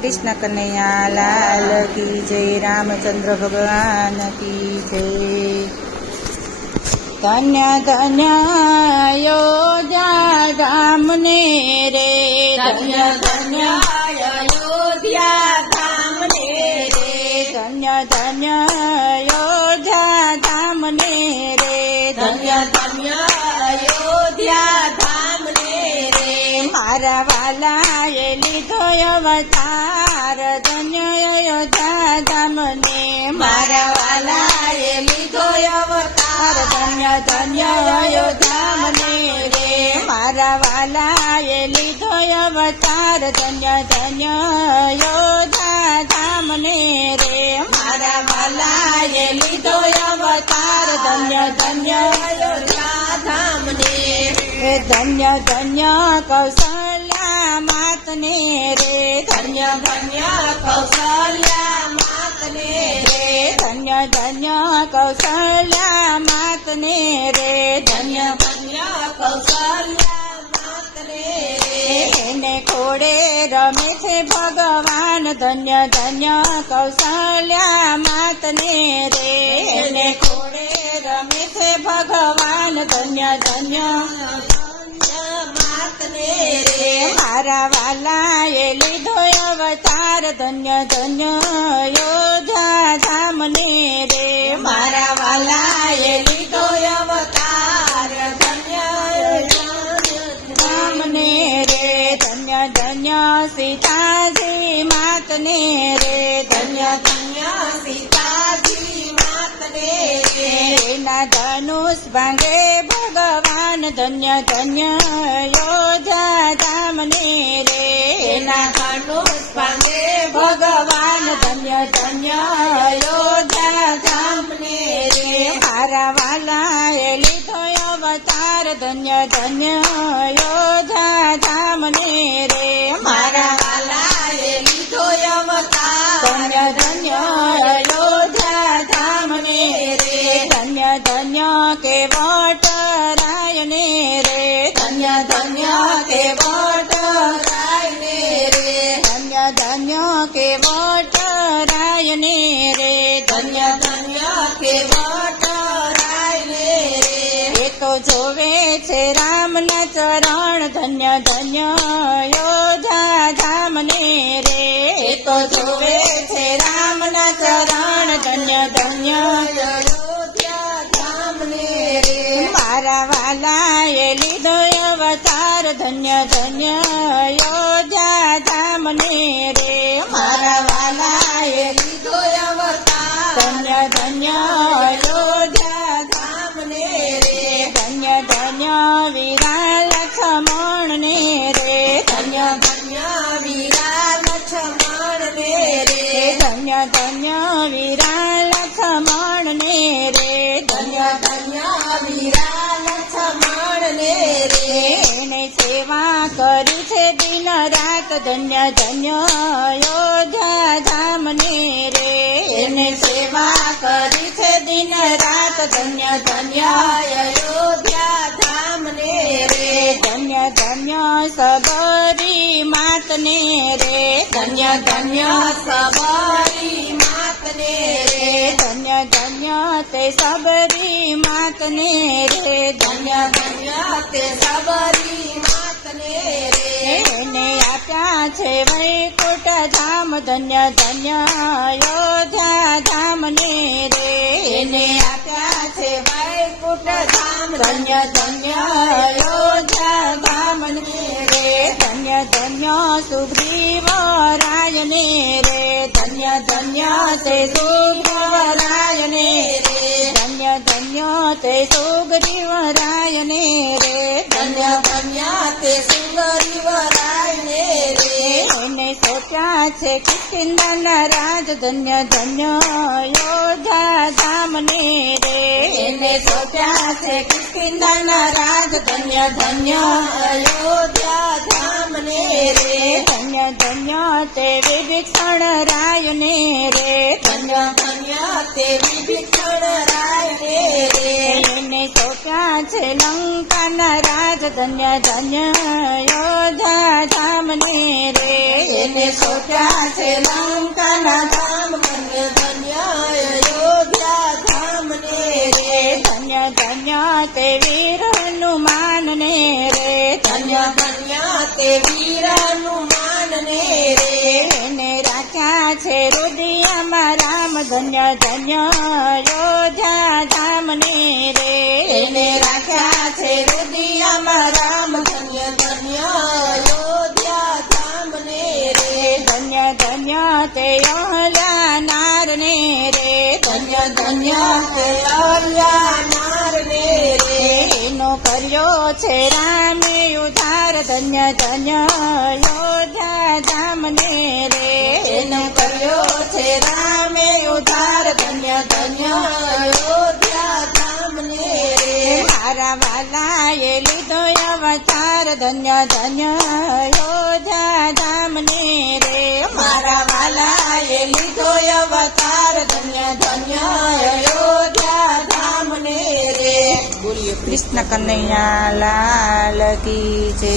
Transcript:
कृष्ण कन्हैया लाल की जय। रामचंद्र भगवान की जय। धन्य धन्य अयोध्या धाम ने रे, धन्य धन्य अयोध्या धाम ने रे, धन्य धन्य अयोध्या धाम ने रे, धन्य धन्य अयोध्या धाम ने रे। मारा वाला ये लीधो अवतार, धन्य अयोध्या धाम ने मारा वाला ये लीधो अवतार, धन्य धन्य अयोध्या ने रे। मारा वाला ये लीधो अवतार, धन्य धन्य अयोध्या धाम ने रे। मारा वाला ये लीधो अवतार, धन्य धन्य अयोध्या धाम ने रे। धन्य धन्य कौशल्या मात ने रे, धन्य धन्य कौशल्या मात ने रे, धन्य धन्य कौशल्या मात ने रे। धन्य धन्य कौशल्या मात ने रे। એને ખોડે રમે છે ભગવાન, ધન્ય ધન્ય કૌશલ્યા માતને રે। એને ખોડે રમે છે ભગવાન, ધન્ય ધન્ય मात ने रे। મારા વાલા એ લીધો અવતાર, ધન્ય ધન્ય અયોધ્યા ધામને રે। मारा वाला ये लीधो अवतार, धन्य ધામને રે। ધન્ય ધન્ય સીતાજી માતને રે, धन्य धन्य सीताजी मात ने रे। એના ધનુષ ભાંગે ભગવાન, ધન્ય ધન્ય અયોધ્યા ધામને રે। एना धनुष भांगे ભગવાન ધન્ય ધન્ય અયોધ્યા धाम ने रे। મારા વાલા એ લીધો અવતાર, ધન્ય ધન્ય અયોધ્યા ધામને રે। मारा वाला ये लीधो अवतार, ધન્ય ધન્ય અયોધ્યા ધામને રે। ધન્ય ધન્ય કેવટ રાયને રે, धन्य धन्य केवट राय ने रे। ધન્ય ધન્ય કેવટ રાયને રે। धन्य धन्य केवट राय ने रे। એ તો જોવે છે રામના ચરણ, ધન્ય ધન્ય અયોધ્યા ધામને રે। એ તો જોવે છે રામના ચરણ, ધન્ય ધન્ય अयोध्या धाम ने रे। મારા વાલા એ લીધો અવતાર, ધન્ય ધન્ય અયોધ્યા ધામને રે। मारा वाला ये लीधो अवतार, ધન્ય ધન્ય અયોધ્યા धाम ने रे। ધન્ય ધન્ય વીરા લક્ષ્મણ ને રે। धन्य धन्य वीरा लक्ष्मण ने रे। ધન્ય ધન્ય વીરા લક્ષ્મણ ને રે। धन्य धन्य वीरा लक्ष्मण ने रे। એને સેવા કરી છે દિન રાત, ધન્ય ધન્ય અયોધ્યા ધામને રે। એને સેવા કરી છે દિન રાત, ધન્ય ધન્ય અયોધ્યા ધામ ને રે। ધન્ય ધન્ય સબરી માતને રે। ધન્ય ધન્ય સબરી માત ને રે। ધન્ય ધન્ય તે સબરી માતને રે। ધન્ય ધન્ય તે સબરી માત ને રે। એને આપ્યા છે વૈકુંઠ ધામ, ધન્ય ધન્ય અયોધ્યા ધામને રે। એને આપ્યા છે વૈકુંઠ ધામ, ધન્ય ધન્ય અયોધ્યા ધામ ને રે। ધન્ય ધન્ય સુગ્રીવ રાયને રે। ધન્ય ધન્ય તે સુગ્રીવરાયને રે। ધન્ય ધન્ય તે સુગ્રીવ રાયને રે। ધન્ય ધન્ય તે સુગ્રીવરાયને રે। એને સોચ્યા છે કિષ્કિંધાના રાજ, ધન્ય ધન્ય અયોધ્યા ધામને રે। એને સોચ્યા છે કિષ્કિંધાના રાજ, ધન્ય ધન્ય અયોધ્યા ધામ ને રે। ધન્ય ધન્ય તે વિભીષણ રાયને રે। ધન્ય ધન્ય તે વિભીષણ રાયને રે। એને સોચ્યા છે લંકાના રાજ, ધન્ય ધન્ય અયોધ્યા ધામને રે। એને સોટ્યા છે લંકાના ધામ ધન્ય ધન્ય અયોધ્યા ધામ ને રે ધન્ય ધન્ય તે વીર હનુમાન ને રે ધન્ય ધન્ય તે વીર હનુમાન ને રે એને રાખ્યા છે રુદિયામાં રામ ધન્ય ધન્ય અયોધ્યા ધામ ને રે એને રાખ્યા છે રુદિયામાં રામ ધન્ય ધન્ય અયોધ્યા ધામ ને રે ધન્ય ધન્ય તે અહલ્યા નાર ને રે ધન્ય ધન્ય તે અહલ્યા નાર ને રે એનો કર્યો છે રામે ઉધાર ધન્ય ધન્ય અયોધ્યા ધામ ને રે એનો કર્યો છે રામે ઉધાર ધન્ય ધન્ય અયોધ્યા ધામ ને રે મારા વાલાએ લીધો અવતાર ધન્ય ધન્ય અયોધ્યા ધામ ને રે મારા વાલાએ લીધો અવતાર ધન્ય ધન્ય અયોધ્યા ધામ ને રે બોલીએ કૃષ્ણ કનૈયા લાલ કી જય.